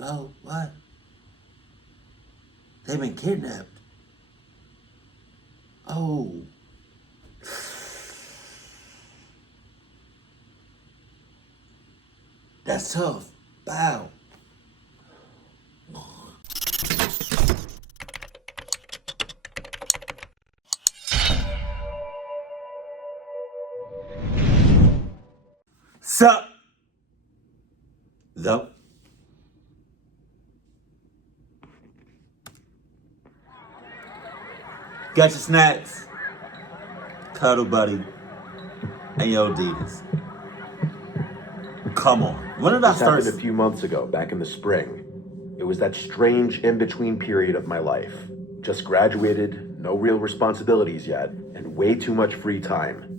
Hello? What? They've been kidnapped. Oh. That's tough. Bow. Sup? Zup. Got your snacks. Cuddle buddy. And your Adidas. Come on. When did I This start? happened a few months ago, back in the spring. It was that strange in-between period of my life. Just graduated, no real responsibilities yet, and way too much free time.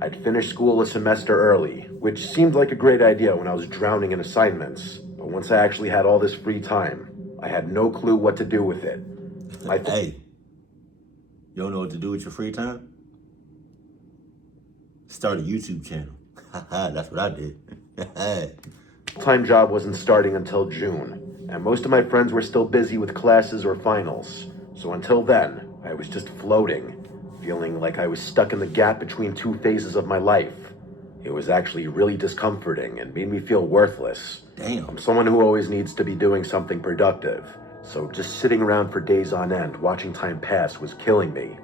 I'd finished school a semester early, which seemed like a great idea when I was drowning in assignments. But once I actually had all this free time, I had no clue what to do with it. Hey, you don't know what to do with your free time? Start a YouTube channel. That's what I did. Full-time job wasn't starting until June, and most of my friends were still busy with classes or finals. So until then, I was just floating, feeling like I was stuck in the gap between two phases of my life. It was actually really discomforting and made me feel worthless. Damn. I'm someone who always needs to be doing something productive, so just sitting around for days on end watching time pass was killing me.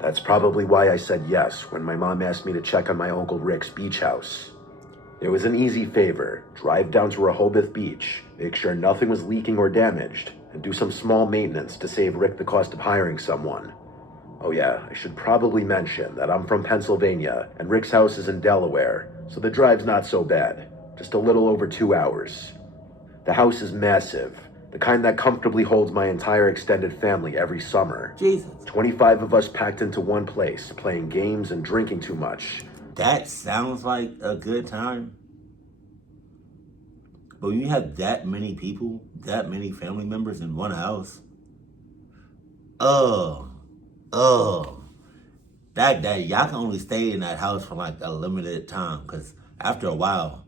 That's probably why I said yes when my mom asked me to check on my Uncle Rick's beach house. It was an easy favor: drive down to Rehoboth Beach, make sure nothing was leaking or damaged, and do some small maintenance to save Rick the cost of hiring someone. Oh yeah, I should probably mention that I'm from Pennsylvania, and Rick's house is in Delaware, so the drive's not so bad, just a little over 2 hours. The house is massive, the kind that comfortably holds my entire extended family every summer. Jesus. 25 of us packed into one place, playing games and drinking too much. That sounds like a good time. But when you have that many people, that many family members in one house, that y'all can only stay in that house for like a limited time, because after a while,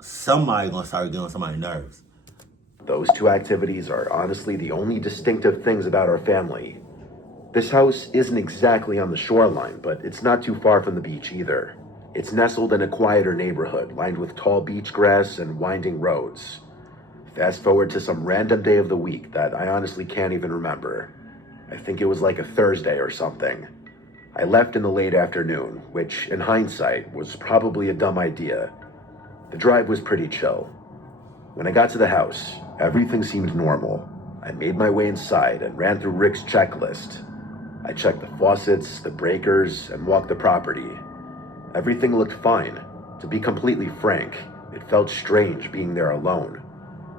somebody gonna start getting on somebody's nerves. Those two activities are honestly the only distinctive things about our family. This house isn't exactly on the shoreline, but it's not too far from the beach either. It's nestled in a quieter neighborhood, lined with tall beach grass and winding roads. Fast forward to some random day of the week that I honestly can't even remember. I think it was like a Thursday or something. I left in the late afternoon, which, in hindsight, was probably a dumb idea. The drive was pretty chill. When I got to the house, everything seemed normal. I made my way inside and ran through Rick's checklist. I checked the faucets, the breakers, and walked the property. Everything looked fine. To be completely frank, it felt strange being there alone.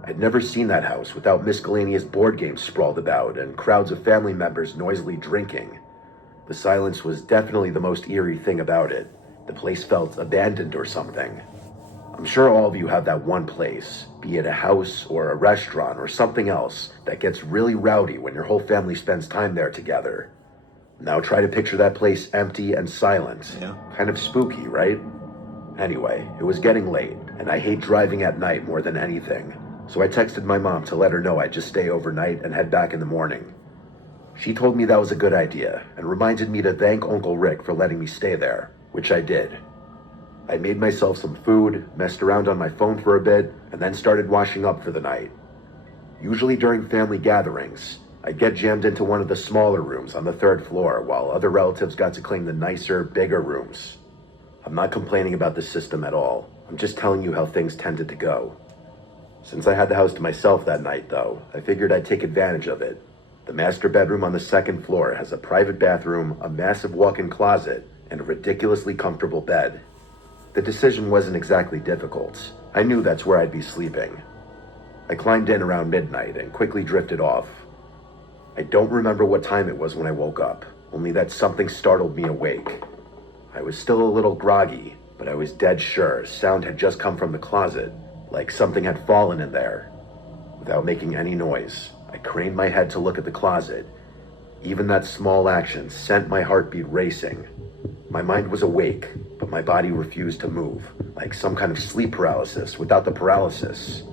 I'd never seen that house without miscellaneous board games sprawled about and crowds of family members noisily drinking. The silence was definitely the most eerie thing about it. The place felt abandoned or something. I'm sure all of you have that one place, be it a house or a restaurant or something else, that gets really rowdy when your whole family spends time there together. Now try to picture that place empty and silent. Yeah. Kind of spooky, right? Anyway, it was getting late, and I hate driving at night more than anything, so I texted my mom to let her know I'd just stay overnight and head back in the morning. She told me that was a good idea, and reminded me to thank Uncle Rick for letting me stay there, which I did. I made myself some food, messed around on my phone for a bit, and then started washing up for the night. Usually during family gatherings, I'd get jammed into one of the smaller rooms on the 3rd floor while other relatives got to claim the nicer, bigger rooms. I'm not complaining about the system at all. I'm just telling you how things tended to go. Since I had the house to myself that night, though, I figured I'd take advantage of it. The master bedroom on the 2nd floor has a private bathroom, a massive walk-in closet, and a ridiculously comfortable bed. The decision wasn't exactly difficult. I knew that's where I'd be sleeping. I climbed in around midnight and quickly drifted off. I don't remember what time it was when I woke up, only that something startled me awake. I was still a little groggy, but I was dead sure sound had just come from the closet, like something had fallen in there. Without making any noise, I craned my head to look at the closet. Even that small action sent my heartbeat racing. My mind was awake, but my body refused to move, like some kind of sleep paralysis without the paralysis.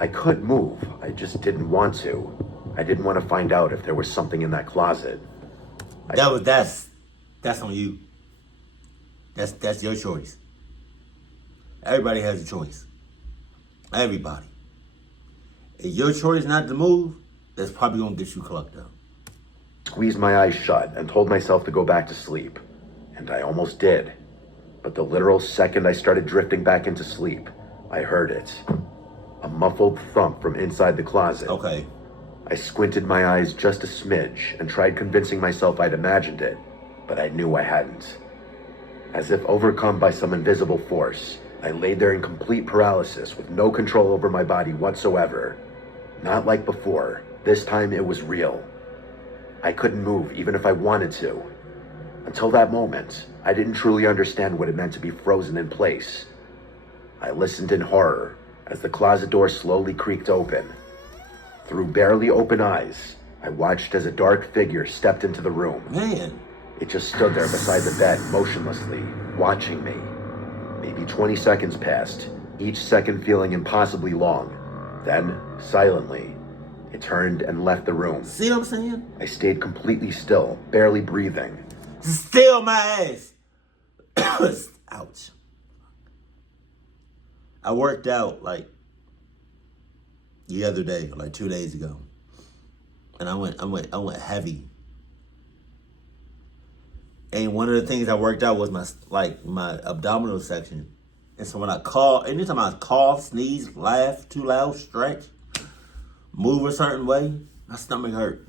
I could move, I just didn't want to. I didn't want to find out if there was something in that closet. That's on you. That's your choice. Everybody has a choice. Everybody. If your choice not to move, that's probably gonna get you clucked up. Squeezed my eyes shut and told myself to go back to sleep. And I almost did. But the literal second I started drifting back into sleep, I heard it. A muffled thump from inside the closet. Okay. I squinted my eyes just a smidge and tried convincing myself I'd imagined it, but I knew I hadn't. As if overcome by some invisible force, I laid there in complete paralysis with no control over my body whatsoever. Not like before. This time it was real. I couldn't move even if I wanted to. Until that moment, I didn't truly understand what it meant to be frozen in place. I listened in horror as the closet door slowly creaked open. Through barely open eyes, I watched as a dark figure stepped into the room. Man. It just stood there beside the bed, motionlessly, watching me. Maybe 20 seconds passed, each second feeling impossibly long. Then, silently, it turned and left the room. See what I'm saying? I stayed completely still, barely breathing. Still my ass. Ouch. I worked out like the other day, like 2 days ago. And I went heavy. And one of the things I worked out was my abdominal section. And so when anytime I cough, sneeze, laugh too loud, stretch, move a certain way, my stomach hurt.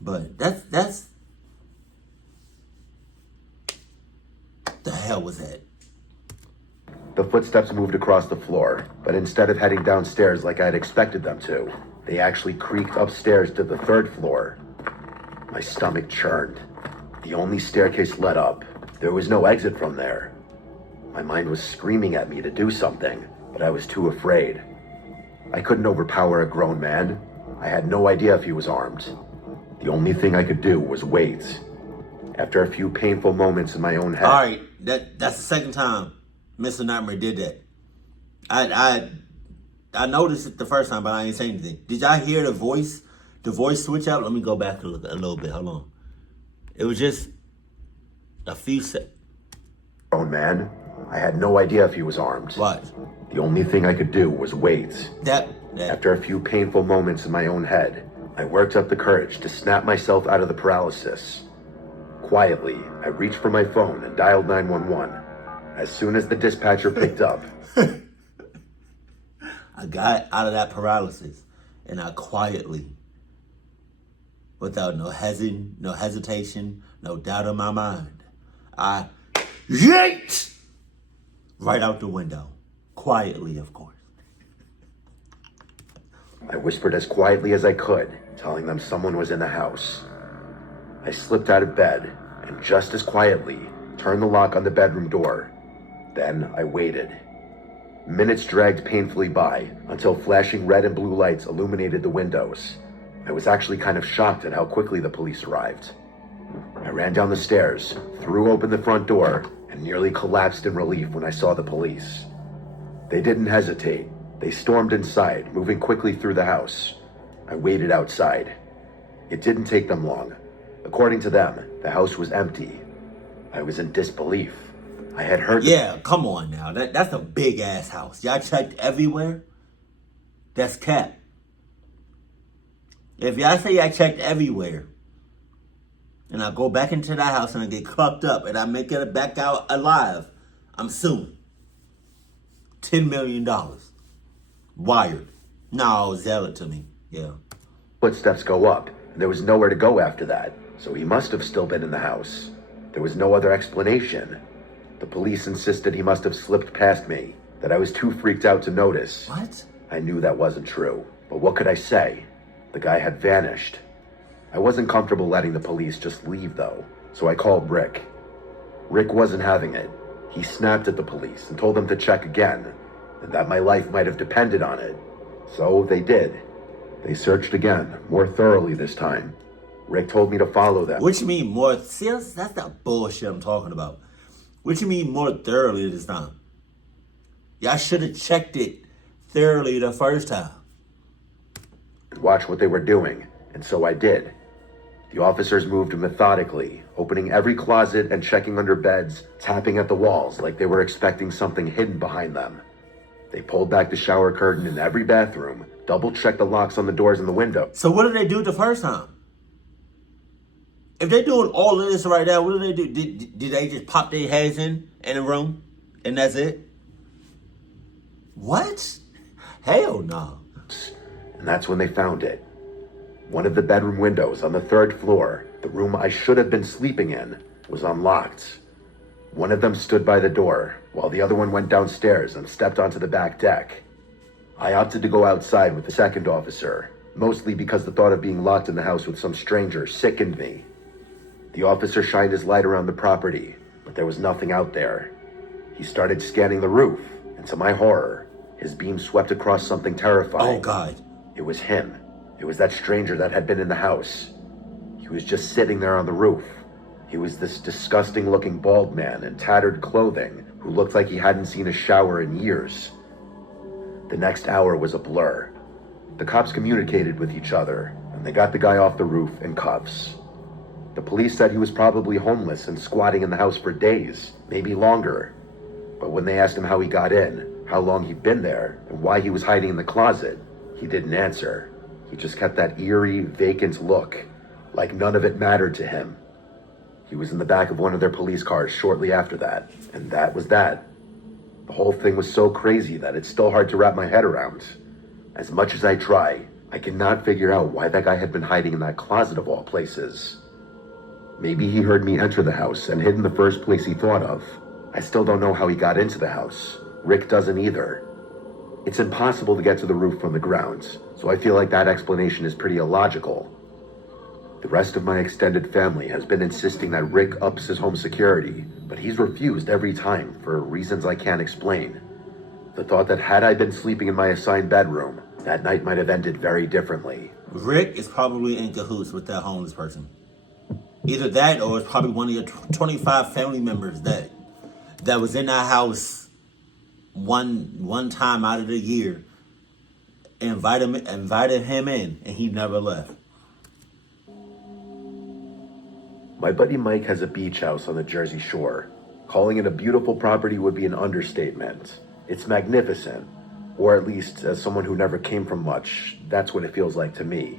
But that's the hell was that? The footsteps moved across the floor, but instead of heading downstairs like I'd expected them to, they actually creaked upstairs to the 3rd floor. My stomach churned. The only staircase led up. There was no exit from there. My mind was screaming at me to do something, but I was too afraid. I couldn't overpower a grown man. I had no idea if he was armed. The only thing I could do was wait. After a few painful moments in my own head... Alright, that's the second time Mr. Nightmare did that. I noticed it the first time, but I ain't saying anything. Did y'all hear the voice switch out? Let me go back a little bit. Hold on. It was just a few seconds. Grown man. I had no idea if he was armed. What? The only thing I could do was wait. That. After a few painful moments in my own head, I worked up the courage to snap myself out of the paralysis. Quietly, I reached for my phone and dialed 911. As soon as the dispatcher picked up, I got out of that paralysis, and I quietly, without no hesitation, no doubt in my mind, I yanked right out the window. Quietly, of course. I whispered as quietly as I could, telling them someone was in the house. I slipped out of bed and just as quietly turned the lock on the bedroom door. Then I waited. Minutes dragged painfully by until flashing red and blue lights illuminated the windows. I was actually kind of shocked at how quickly the police arrived. I ran down the stairs, threw open the front door, and nearly collapsed in relief when I saw the police. They didn't hesitate. They stormed inside, moving quickly through the house. I waited outside. It didn't take them long. According to them, the house was empty. I was in disbelief. I had heard... Yeah, come on now. That's a big-ass house. Y'all checked everywhere? That's cap. If y'all say I checked everywhere, and I go back into that house and I get clucked up and I make it back out alive, I'm suing. $10 million. Wired. No, sell it to me. Yeah. Footsteps go up, and there was nowhere to go after that, so he must have still been in the house. There was no other explanation. The police insisted he must have slipped past me, that I was too freaked out to notice. What? I knew that wasn't true, but what could I say? The guy had vanished. I wasn't comfortable letting the police just leave, though, so I called Rick. Rick wasn't having it. He snapped at the police and told them to check again, and that my life might have depended on it. So they did. They searched again, more thoroughly this time. Rick told me to follow them. What you mean more? See, that's that bullshit I'm talking about. What you mean more thoroughly this time? Y'all should have checked it thoroughly the first time. Watch what they were doing, and so I did. The officers moved methodically, opening every closet and checking under beds, tapping at the walls like they were expecting something hidden behind them. They pulled back the shower curtain in every bathroom, double-checked the locks on the doors and the window. So what did they do the first time? If they're doing all of this right now, what do they do? Did they just pop their heads in the room and that's it? What? Hell no. And that's when they found it. One of the bedroom windows on the 3rd floor, the room I should have been sleeping in, was unlocked. One of them stood by the door, while the other one went downstairs and stepped onto the back deck. I opted to go outside with the second officer, mostly because the thought of being locked in the house with some stranger sickened me. The officer shined his light around the property, but there was nothing out there. He started scanning the roof, and to my horror, his beam swept across something terrifying. Oh, God. It was him. It was that stranger that had been in the house. He was just sitting there on the roof. He was this disgusting-looking bald man in tattered clothing who looked like he hadn't seen a shower in years. The next hour was a blur. The cops communicated with each other, and they got the guy off the roof in cuffs. The police said he was probably homeless and squatting in the house for days, maybe longer. But when they asked him how he got in, how long he'd been there, and why he was hiding in the closet, he didn't answer. He just kept that eerie, vacant look, like none of it mattered to him. He was in the back of one of their police cars shortly after that, and that was that. The whole thing was so crazy that it's still hard to wrap my head around. As much as I try, I cannot figure out why that guy had been hiding in that closet of all places. Maybe he heard me enter the house and hid in the first place he thought of. I still don't know how he got into the house. Rick doesn't either. It's impossible to get to the roof from the ground, so I feel like that explanation is pretty illogical. The rest of my extended family has been insisting that Rick ups his home security, but he's refused every time for reasons I can't explain. The thought that had I been sleeping in my assigned bedroom, that night might have ended very differently. Rick is probably in cahoots with that homeless person. Either that or it's probably one of your 25 family members that was in that house one time out of the year, invited him in, and he never left. My buddy Mike has a beach house on the Jersey Shore. Calling it a beautiful property would be an understatement. It's magnificent, or at least as someone who never came from much, that's what it feels like to me.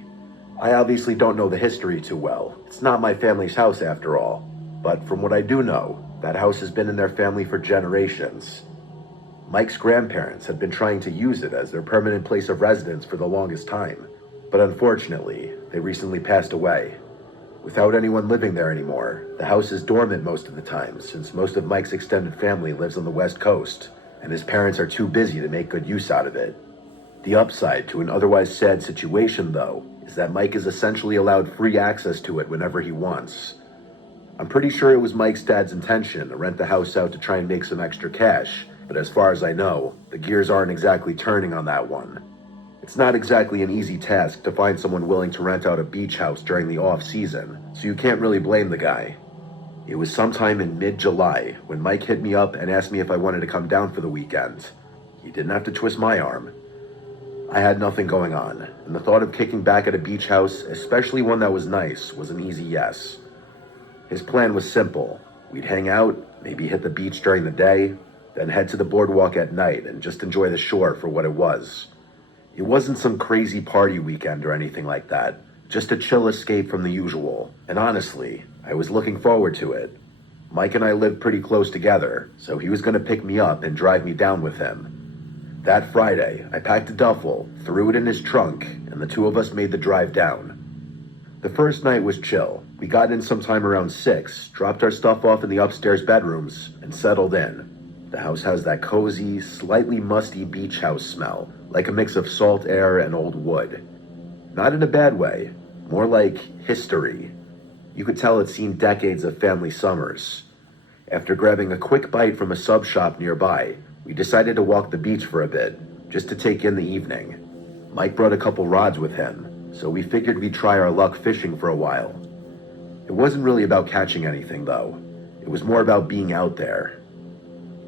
I obviously don't know the history too well. It's not my family's house after all. But from what I do know, that house has been in their family for generations. Mike's grandparents had been trying to use it as their permanent place of residence for the longest time. But unfortunately, they recently passed away. Without anyone living there anymore, the house is dormant most of the time since most of Mike's extended family lives on the West Coast, and his parents are too busy to make good use out of it. The upside to an otherwise sad situation, though, is that Mike is essentially allowed free access to it whenever he wants. I'm pretty sure it was Mike's dad's intention to rent the house out to try and make some extra cash, but as far as I know, the gears aren't exactly turning on that one. It's not exactly an easy task to find someone willing to rent out a beach house during the off-season, so you can't really blame the guy. It was sometime in mid-July when Mike hit me up and asked me if I wanted to come down for the weekend. He didn't have to twist my arm. I had nothing going on, and the thought of kicking back at a beach house, especially one that was nice, was an easy yes. His plan was simple. We'd hang out, maybe hit the beach during the day, then head to the boardwalk at night and just enjoy the shore for what it was. It wasn't some crazy party weekend or anything like that, just a chill escape from the usual, and honestly, I was looking forward to it. Mike and I lived pretty close together, so he was going to pick me up and drive me down with him. That Friday, I packed a duffel, threw it in his trunk, and the two of us made the drive down. The first night was chill. We got in sometime around 6, dropped our stuff off in the upstairs bedrooms, and settled in. The house has that cozy, slightly musty beach house smell, like a mix of salt air and old wood. Not in a bad way, more like history. You could tell it's seen decades of family summers. After grabbing a quick bite from a sub shop nearby, we decided to walk the beach for a bit, just to take in the evening. Mike brought a couple rods with him, so we figured we'd try our luck fishing for a while. It wasn't really about catching anything, though. It was more about being out there.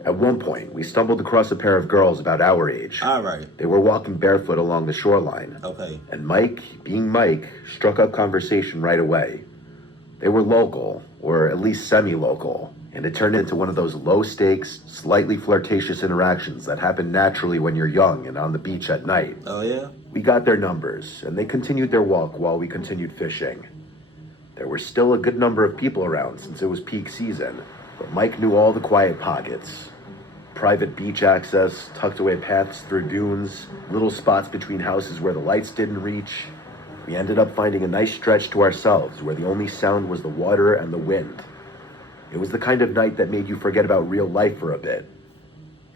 At one point, we stumbled across a pair of girls about our age. All right. They were walking barefoot along the shoreline. Okay. And Mike, being Mike, struck up conversation right away. They were local, or at least semi-local, and it turned into one of those low-stakes, slightly flirtatious interactions that happen naturally when you're young and on the beach at night. Oh, yeah? We got their numbers, and they continued their walk while we continued fishing. There were still a good number of people around since it was peak season, but Mike knew all the quiet pockets. Private beach access, tucked away paths through dunes, little spots between houses where the lights didn't reach. We ended up finding a nice stretch to ourselves where the only sound was the water and the wind. It was the kind of night that made you forget about real life for a bit.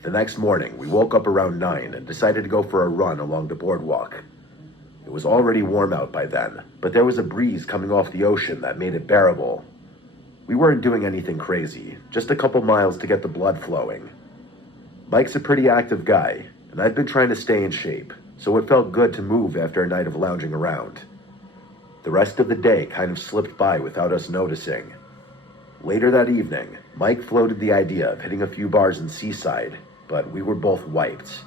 The next morning, we woke up around 9 and decided to go for a run along the boardwalk. It was already warm out by then, but there was a breeze coming off the ocean that made it bearable. We weren't doing anything crazy, just a couple miles to get the blood flowing. Mike's a pretty active guy, and I've been trying to stay in shape, so it felt good to move after a night of lounging around. The rest of the day kind of slipped by without us noticing. Later that evening, Mike floated the idea of hitting a few bars in Seaside, but we were both wiped.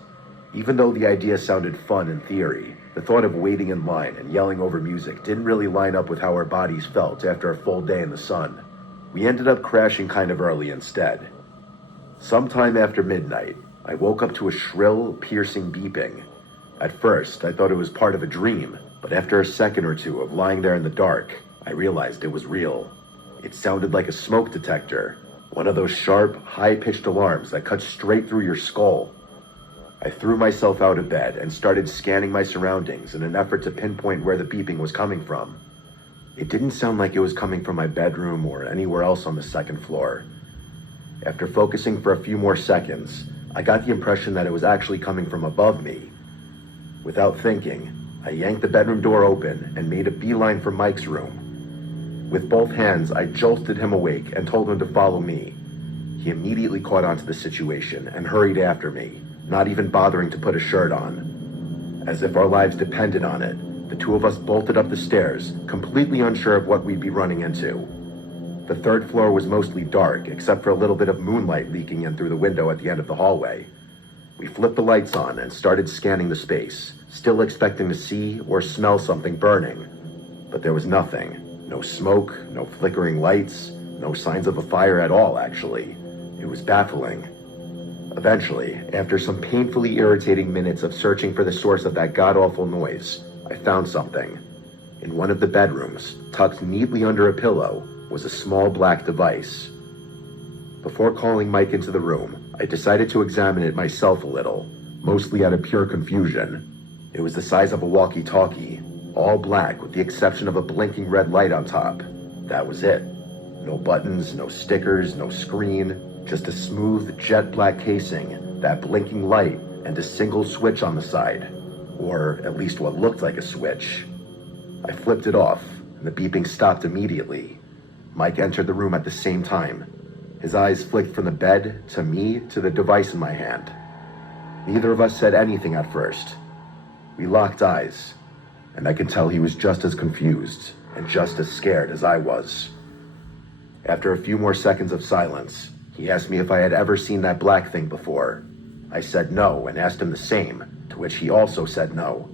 Even though the idea sounded fun in theory, the thought of waiting in line and yelling over music didn't really line up with how our bodies felt after a full day in the sun. We ended up crashing kind of early instead. Sometime after midnight, I woke up to a shrill, piercing beeping. At first, I thought it was part of a dream, but after a second or two of lying there in the dark, I realized it was real. It sounded like a smoke detector, one of those sharp, high-pitched alarms that cut straight through your skull. I threw myself out of bed and started scanning my surroundings in an effort to pinpoint where the beeping was coming from. It didn't sound like it was coming from my bedroom or anywhere else on the second floor. After focusing for a few more seconds, I got the impression that it was actually coming from above me. Without thinking, I yanked the bedroom door open and made a beeline for Mike's room. With both hands, I jolted him awake and told him to follow me. He immediately caught on to the situation and hurried after me, not even bothering to put a shirt on. As if our lives depended on it, the two of us bolted up the stairs, completely unsure of what we'd be running into. The third floor was mostly dark, except for a little bit of moonlight leaking in through the window at the end of the hallway. We flipped the lights on and started scanning the space, still expecting to see or smell something burning. But there was nothing. No smoke, no flickering lights, no signs of a fire at all, actually. It was baffling. Eventually, after some painfully irritating minutes of searching for the source of that god-awful noise, I found something. In one of the bedrooms, tucked neatly under a pillow, was a small black device. Before calling Mike into the room, I decided to examine it myself a little, mostly out of pure confusion. It was the size of a walkie-talkie, all black with the exception of a blinking red light on top. That was it. No buttons, no stickers, no screen, just a smooth jet black casing, that blinking light, and a single switch on the side. Or at least what looked like a switch. I flipped it off, and the beeping stopped immediately. Mike entered the room at the same time. His eyes flicked from the bed, to me, to the device in my hand. Neither of us said anything at first. We locked eyes, and I could tell he was just as confused and just as scared as I was. After a few more seconds of silence, he asked me if I had ever seen that black thing before. I said no and asked him the same, to which he also said no.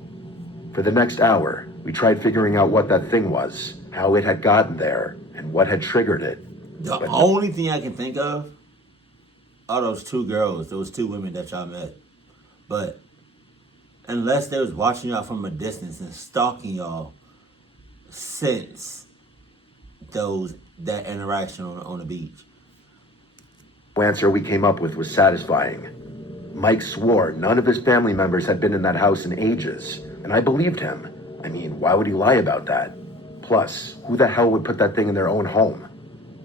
For the next hour, we tried figuring out what that thing was, how it had gotten there, and what had triggered it. The only thing I can think of are those two girls, those two women that y'all met. But unless they was watching y'all from a distance and stalking y'all since that interaction on the beach. The answer we came up with was satisfying. Mike swore none of his family members had been in that house in ages, and I believed him. I mean, why would he lie about that? Plus, who the hell would put that thing in their own home?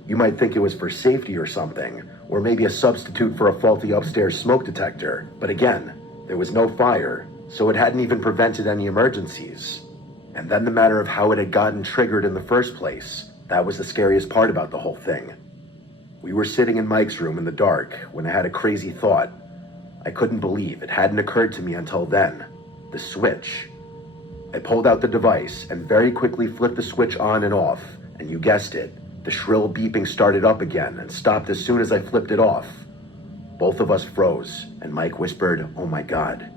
You might think it was for safety or something, or maybe a substitute for a faulty upstairs smoke detector. But again, there was no fire, so it hadn't even prevented any emergencies. And then the matter of how it had gotten triggered in the first place, that was the scariest part about the whole thing. We were sitting in Mike's room in the dark when I had a crazy thought. I couldn't believe it hadn't occurred to me until then. The switch. I pulled out the device and very quickly flipped the switch on and off, and you guessed it, the shrill beeping started up again and stopped as soon as I flipped it off. Both of us froze, and Mike whispered, "Oh my God."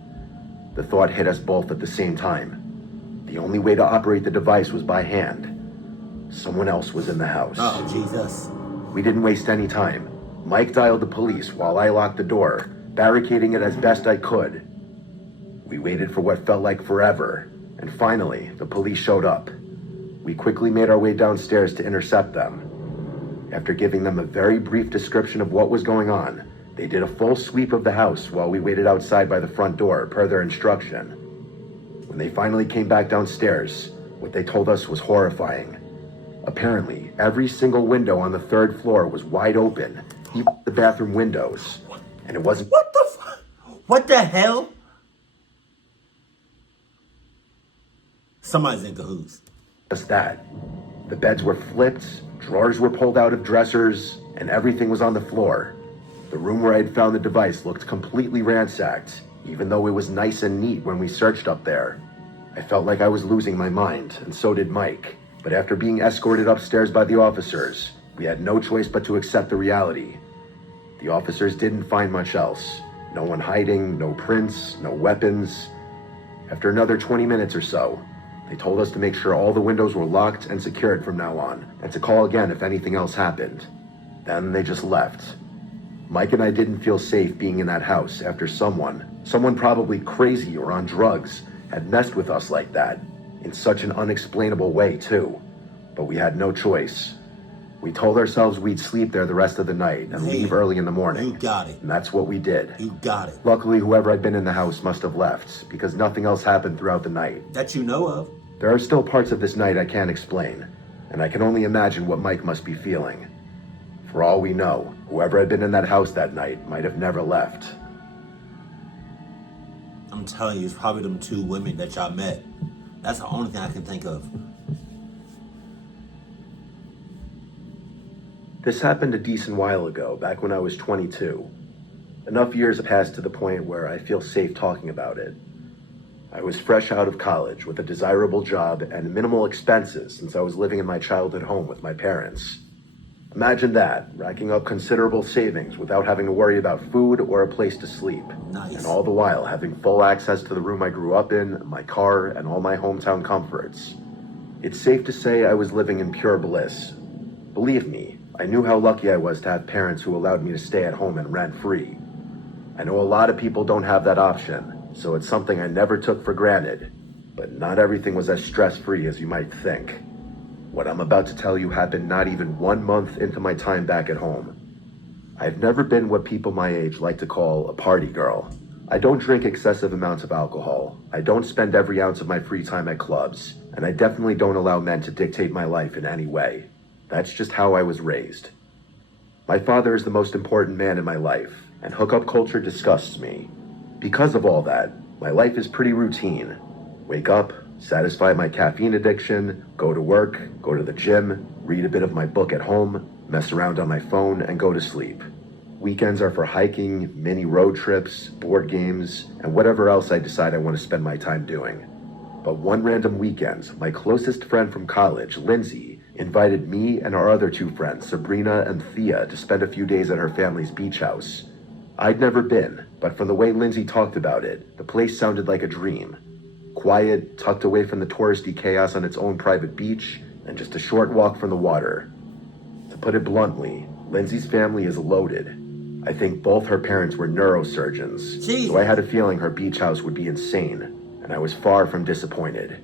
The thought hit us both at the same time. The only way to operate the device was by hand. Someone else was in the house. Oh, Jesus. We didn't waste any time. Mike dialed the police while I locked the door, barricading it as best I could. We waited for what felt like forever, and finally, the police showed up. We quickly made our way downstairs to intercept them. After giving them a very brief description of what was going on, they did a full sweep of the house while we waited outside by the front door, per their instruction. When they finally came back downstairs, what they told us was horrifying. Apparently, every single window on the third floor was wide open, even the bathroom windows. And it wasn't... What the fuck? What the hell? Somebody's in cahoots. Just that. The beds were flipped, drawers were pulled out of dressers, and everything was on the floor. The room where I'd found the device looked completely ransacked, even though it was nice and neat when we searched up there. I felt like I was losing my mind, and so did Mike. But after being escorted upstairs by the officers, we had no choice but to accept the reality. The officers didn't find much else. No one hiding, no prints, no weapons. After another 20 minutes or so, they told us to make sure all the windows were locked and secured from now on, and to call again if anything else happened. Then they just left. Mike and I didn't feel safe being in that house after someone probably crazy or on drugs, had messed with us like that, in such an unexplainable way too. But we had no choice. We told ourselves we'd sleep there the rest of the night and leave early in the morning. You got it. And that's what we did. You got it. Luckily, whoever had been in the house must have left, because nothing else happened throughout the night. That you know of. There are still parts of this night I can't explain, and I can only imagine what Mike must be feeling. For all we know, whoever had been in that house that night might have never left. I'm telling you, it's probably them two women that y'all met. That's the only thing I can think of. This happened a decent while ago, back when I was 22. Enough years have passed to the point where I feel safe talking about it. I was fresh out of college with a desirable job and minimal expenses since I was living in my childhood home with my parents. Imagine that, racking up considerable savings without having to worry about food or a place to sleep. Nice. And all the while having full access to the room I grew up in, my car, and all my hometown comforts. It's safe to say I was living in pure bliss. Believe me, I knew how lucky I was to have parents who allowed me to stay at home and rent free. I know a lot of people don't have that option, so it's something I never took for granted. But not everything was as stress-free as you might think. What I'm about to tell you happened not even 1 month into my time back at home. I've never been what people my age like to call a party girl. I don't drink excessive amounts of alcohol. I don't spend every ounce of my free time at clubs, and I definitely don't allow men to dictate my life in any way. That's just how I was raised. My father is the most important man in my life, and hookup culture disgusts me. Because of all that, my life is pretty routine. Wake up, satisfy my caffeine addiction, go to work, go to the gym, read a bit of my book at home, mess around on my phone, and go to sleep. Weekends are for hiking, mini road trips, board games, and whatever else I decide I want to spend my time doing. But one random weekend, my closest friend from college, Lindsay, invited me and our other two friends, Sabrina and Thea, to spend a few days at her family's beach house. I'd never been, but from the way Lindsay talked about it, the place sounded like a dream. Quiet, tucked away from the touristy chaos on its own private beach, and just a short walk from the water. To put it bluntly, Lindsay's family is loaded. I think both her parents were neurosurgeons, Jeez. so I had a feeling her beach house would be insane, and I was far from disappointed.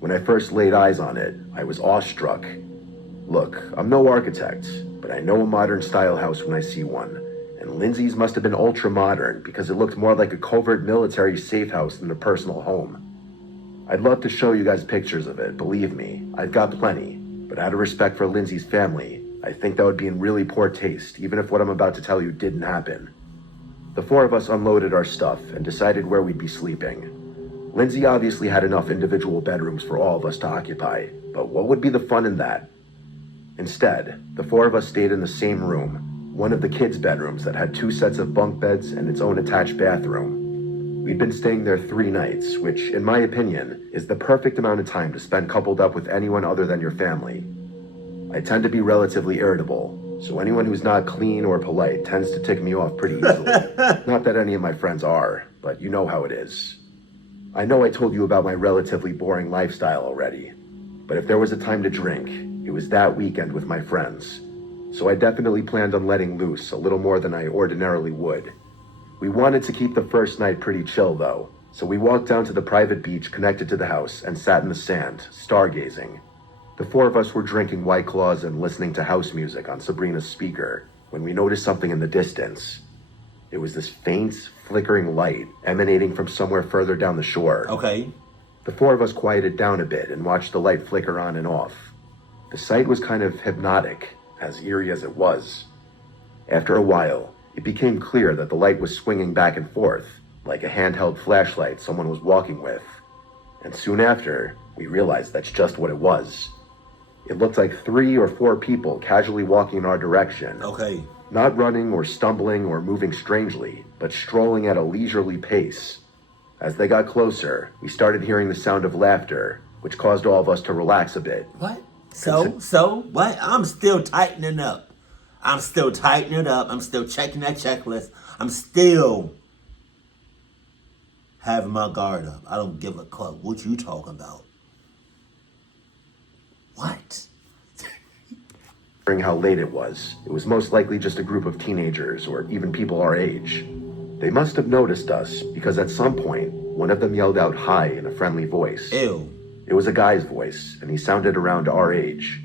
When I first laid eyes on it, I was awestruck. Look, I'm no architect, but I know a modern style house when I see one, and Lindsay's must have been ultra modern because it looked more like a covert military safe house than a personal home. I'd love to show you guys pictures of it, believe me, I've got plenty, but out of respect for Lindsay's family, I think that would be in really poor taste, even if what I'm about to tell you didn't happen. The four of us unloaded our stuff and decided where we'd be sleeping. Lindsay obviously had enough individual bedrooms for all of us to occupy, but what would be the fun in that? Instead, the four of us stayed in the same room, one of the kids' bedrooms that had 2 sets of bunk beds and its own attached bathroom. We'd been staying there 3 nights, which, in my opinion, is the perfect amount of time to spend coupled up with anyone other than your family. I tend to be relatively irritable, so anyone who's not clean or polite tends to tick me off pretty easily. Not that any of my friends are, but you know how it is. I know I told you about my relatively boring lifestyle already, but if there was a time to drink, it was that weekend with my friends. So I definitely planned on letting loose a little more than I ordinarily would. We wanted to keep the first night pretty chill though, so we walked down to the private beach connected to the house and sat in the sand, stargazing. The four of us were drinking White Claws and listening to house music on Sabrina's speaker when we noticed something in the distance. It was this faint, flickering light emanating from somewhere further down the shore. Okay. The four of us quieted down a bit and watched the light flicker on and off. The sight was kind of hypnotic, as eerie as it was. After a while, it became clear that the light was swinging back and forth, like a handheld flashlight someone was walking with. And soon after, we realized that's just what it was. It looked like 3 or 4 people casually walking in our direction. Okay. Not running or stumbling or moving strangely, but strolling at a leisurely pace. As they got closer, we started hearing the sound of laughter, which caused all of us to relax a bit. What? So, what? I'm still tightening up. I'm still tightening up. I'm still checking that checklist. I'm still having my guard up. I don't give a fuck what you talking about. What? How late it was most likely just a group of teenagers or even people our age. They must have noticed us because at some point, one of them yelled out hi in a friendly voice. Ew. It was a guy's voice, and he sounded around our age.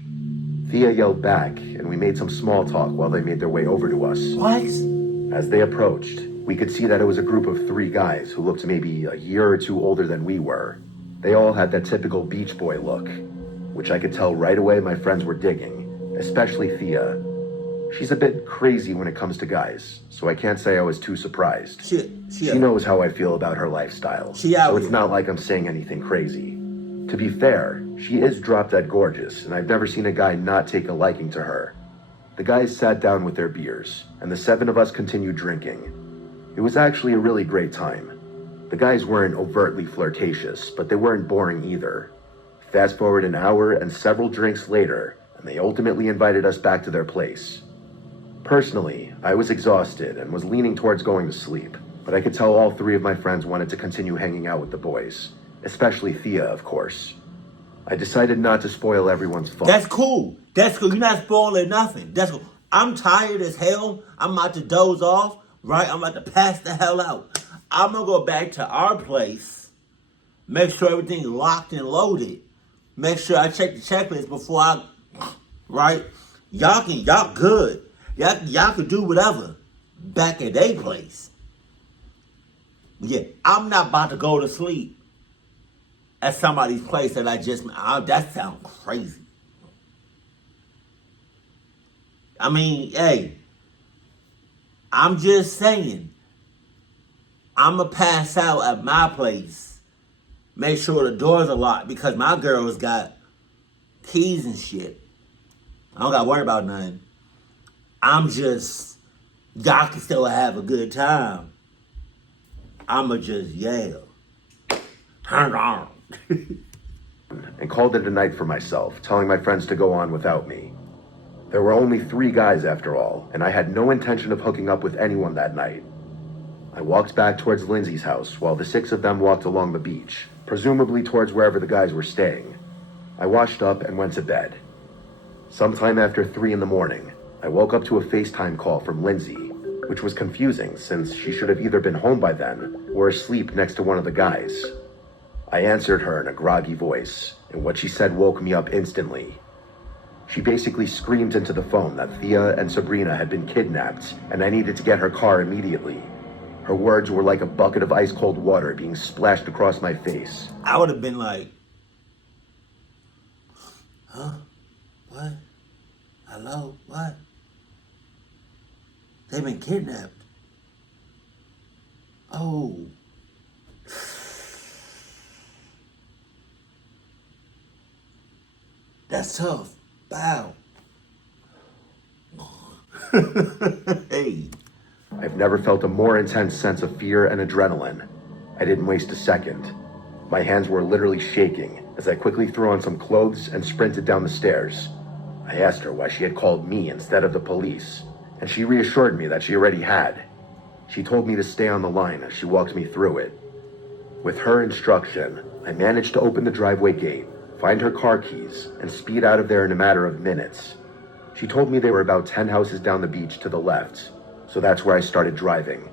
Thea yelled back, and we made some small talk while they made their way over to us. What? As they approached, we could see that it was a group of 3 guys who looked maybe a year or 2 older than we were. They all had that typical beach boy look, which I could tell right away my friends were digging. Especially Thea. She's a bit crazy when it comes to guys, so I can't say I was too surprised. She knows how I feel about her lifestyle, so it's not like I'm saying anything crazy. To be fair, she is drop-dead gorgeous, and I've never seen a guy not take a liking to her. The guys sat down with their beers, and the 7 of us continued drinking. It was actually a really great time. The guys weren't overtly flirtatious, but they weren't boring either. Fast forward an hour and several drinks later, and they ultimately invited us back to their place. Personally, I was exhausted and was leaning towards going to sleep, but I could tell all 3 of my friends wanted to continue hanging out with the boys, especially Thea, of course. I decided not to spoil everyone's fun. That's cool. That's cool. You're not spoiling nothing. That's cool. I'm tired as hell. I'm about to doze off, right? I'm about to pass the hell out. I'm going to go back to our place, make sure everything's locked and loaded, make sure I check the checklist before I... Right? Y'all good. Y'all can do whatever back at their place. Yeah, I'm not about to go to sleep at somebody's place that that sounds crazy. I mean, hey, I'm just saying, I'm going to pass out at my place. Make sure the doors are locked because my girls got keys and shit. I don't got to worry about nothing. Y'all can still have a good time. I'ma just yell. Turn on. And called it a night for myself, telling my friends to go on without me. There were only 3 guys after all, and I had no intention of hooking up with anyone that night. I walked back towards Lindsay's house while the 6 of them walked along the beach, presumably towards wherever the guys were staying. I washed up and went to bed. Sometime after 3 in the morning, I woke up to a FaceTime call from Lindsay, which was confusing since she should have either been home by then or asleep next to one of the guys. I answered her in a groggy voice, and what she said woke me up instantly. She basically screamed into the phone that Thea and Sabrina had been kidnapped and I needed to get her car immediately. Her words were like a bucket of ice-cold water being splashed across my face. I would have been like, huh? What? Hello? What? They've been kidnapped. Oh. That's tough. Bow. Hey. I've never felt a more intense sense of fear and adrenaline. I didn't waste a second. My hands were literally shaking as I quickly threw on some clothes and sprinted down the stairs. I asked her why she had called me instead of the police, and she reassured me that she already had. She told me to stay on the line as she walked me through it. With her instruction, I managed to open the driveway gate, find her car keys, and speed out of there in a matter of minutes. She told me they were about 10 houses down the beach to the left, so that's where I started driving.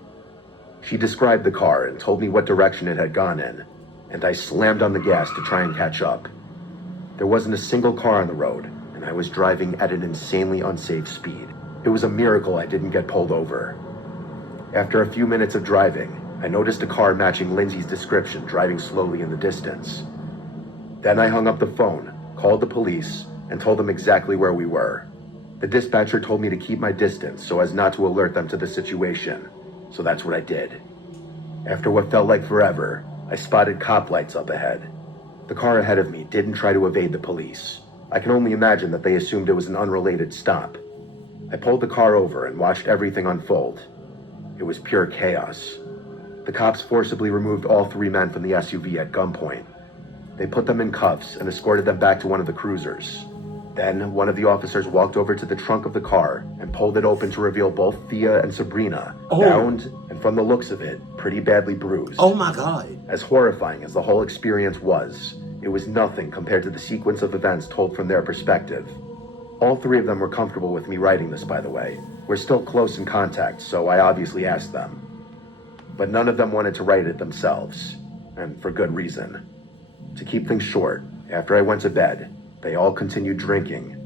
She described the car and told me what direction it had gone in, and I slammed on the gas to try and catch up. There wasn't a single car on the road, and I was driving at an insanely unsafe speed. It was a miracle I didn't get pulled over. After a few minutes of driving, I noticed a car matching Lindsay's description driving slowly in the distance. Then I hung up the phone, called the police, and told them exactly where we were. The dispatcher told me to keep my distance so as not to alert them to the situation, so that's what I did. After what felt like forever, I spotted cop lights up ahead. The car ahead of me didn't try to evade the police. I can only imagine that they assumed it was an unrelated stop. I pulled the car over and watched everything unfold. It was pure chaos. The cops forcibly removed all 3 men from the SUV at gunpoint. They put them in cuffs and escorted them back to one of the cruisers. Then, one of the officers walked over to the trunk of the car and pulled it open to reveal both Thea and Sabrina, bound and, from the looks of it, pretty badly bruised. Oh my God. As horrifying as the whole experience was, it was nothing compared to the sequence of events told from their perspective. All 3 of them were comfortable with me writing this, by the way. We're still close in contact, so I obviously asked them. But none of them wanted to write it themselves, and for good reason. To keep things short, after I went to bed, they all continued drinking.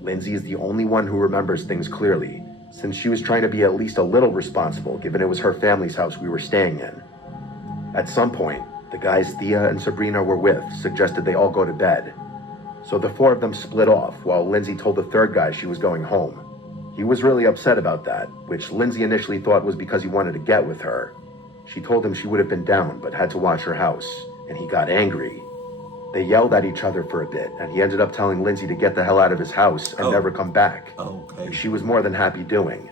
Lindsay is the only one who remembers things clearly, since she was trying to be at least a little responsible given it was her family's house we were staying in. At some point, the guys Thea and Sabrina were with suggested they all go to bed. So the 4 of them split off while Lindsay told the 3rd guy she was going home. He was really upset about that, which Lindsay initially thought was because he wanted to get with her. She told him she would have been down but had to watch her house, and he got angry. They yelled at each other for a bit, and he ended up telling Lindsay to get the hell out of his house and never come back. Okay. Which she was more than happy doing.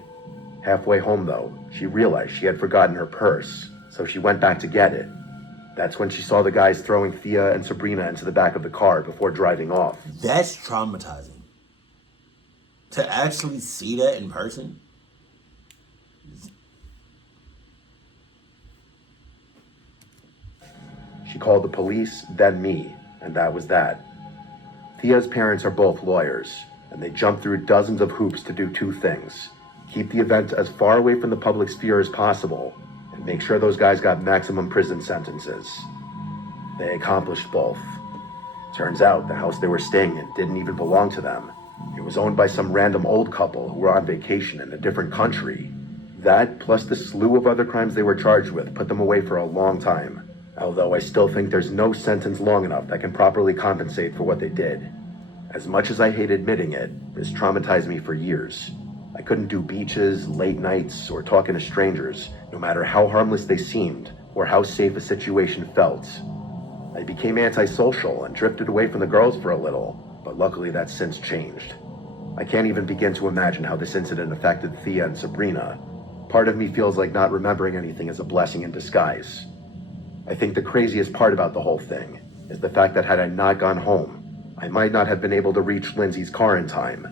Halfway home, though, she realized she had forgotten her purse, so she went back to get it. That's when she saw the guys throwing Thea and Sabrina into the back of the car before driving off. That's traumatizing. To actually see that in person? She called the police, then me, and that was that. Thea's parents are both lawyers, and they jumped through dozens of hoops to do 2 things. Keep the event as far away from the public sphere as possible, and make sure those guys got maximum prison sentences. They accomplished both. Turns out the house they were staying in didn't even belong to them. It was owned by some random old couple who were on vacation in a different country. That, plus the slew of other crimes they were charged with, put them away for a long time. Although I still think there's no sentence long enough that can properly compensate for what they did. As much as I hate admitting it, this traumatized me for years. I couldn't do beaches, late nights, or talking to strangers, no matter how harmless they seemed, or how safe a situation felt. I became antisocial and drifted away from the girls for a little, but luckily that's since changed. I can't even begin to imagine how this incident affected Thea and Sabrina. Part of me feels like not remembering anything is a blessing in disguise. I think the craziest part about the whole thing is the fact that had I not gone home, I might not have been able to reach Lindsay's car in time.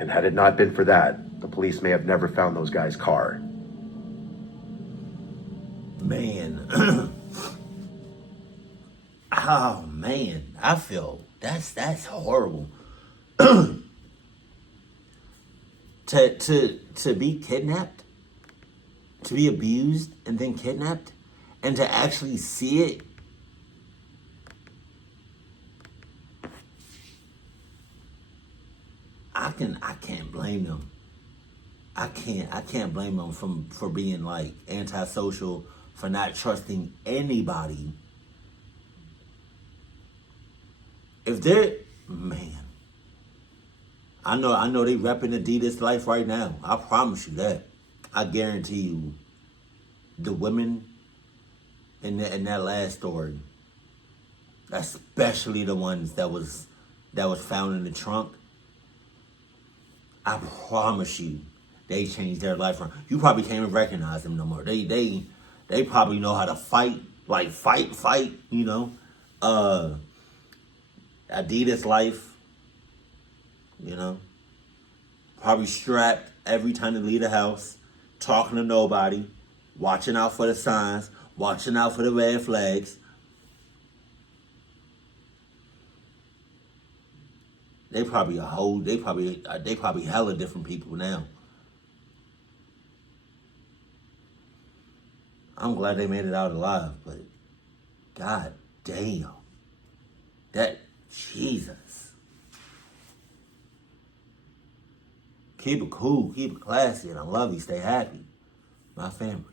And had it not been for that, the police may have never found those guys' car. Man. Oh man, I feel that's horrible. To be kidnapped, to be abused and then kidnapped, and to actually see it. I can't blame them. I can't blame them for being like antisocial, for not trusting anybody. If they're, man, I know they repping Adidas life right now. I promise you that. I guarantee you, the women in that last story, especially the ones that was found in the trunk, I promise you, they changed their life around. You probably can't even recognize them no more. They probably know how to fight, like fight, you know. Adidas life, you know. Probably strapped every time they leave the house, talking to nobody, watching out for the signs, watching out for the red flags. They probably hella different people now. I'm glad they made it out alive, but god damn. Jesus. Keep it cool, keep it classy, and I love you. Stay happy. My family.